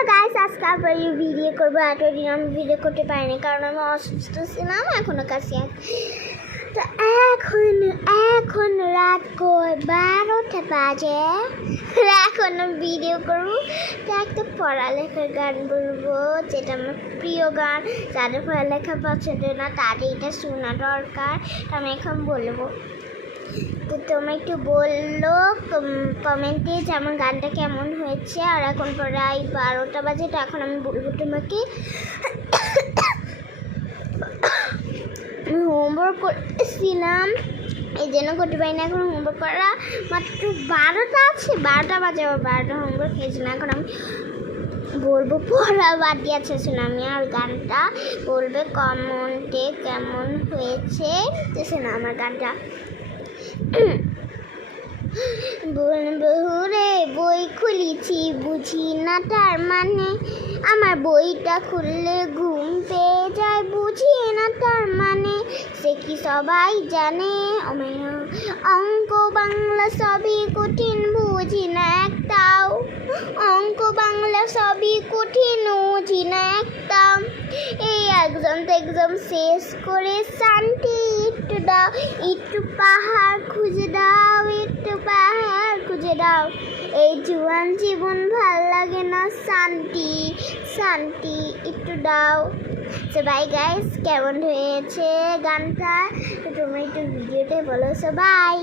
Hello guys, আজকে আবার video করবো। এতদিন আমি ভিডিও করতে পারিনি কারণ আমি অসুস্থ ছিলাম, এখনো কাছে। তো এখন রাত 12টা বাজে। এখন আমি ভিডিও করবো। তো একটা পড়ালেখার গান বলবো, যেটা আমার প্রিয় গান। যাদের পড়ালেখা পছন্দ না তাদের এটা শোনা দরকার। তো আমি এখন বলবো, তো তুমি একটু বললো কমেন্টে যে আমার গানটা কেমন হয়েছে। আর এখন প্রায় 12টা বাজে। তো এখন আমি বলবো তোমাকে, আমি হোমওয়ার্ক করতেছিলাম, এই জন্য করতে পারি না। এখন হোমওয়ার্ক করা মাত্র 12টা আছে, 12টা বাজে, আবার 12টা হোমওয়ার্ক হয়েছে না। এখন আমি বলবো পড়া বাদ দিয়েছে আমি, আর গানটা বলবে কমেন্টে কেমন হয়েছে। তো শোনা আমার গানটা। বহুরে বই খুলেছি, বুঝি না তার মানে, আমার বইটা খুললে ঘুম পেয়ে যায়, বুঝি না তার মানে, সে কি সবাই জানে। অঙ্ক বাংলা সবই কঠিন, বুঝি না একটাও। অঙ্ক বাংলা সবই কঠিন, বুঝি না একটাও। এই এক্সাম শেষ করে শান্তি একটু দাও, একটু পাহাড় খুঁজে দাও, একটু পাহাড় খুঁজে দাও। এই জীবন ভাল লাগে না, শান্তি একটু দাও। সবাই গাইস, কেমন হয়েছে গানটা তোমরা একটু ভিডিওতে বলো সবাই।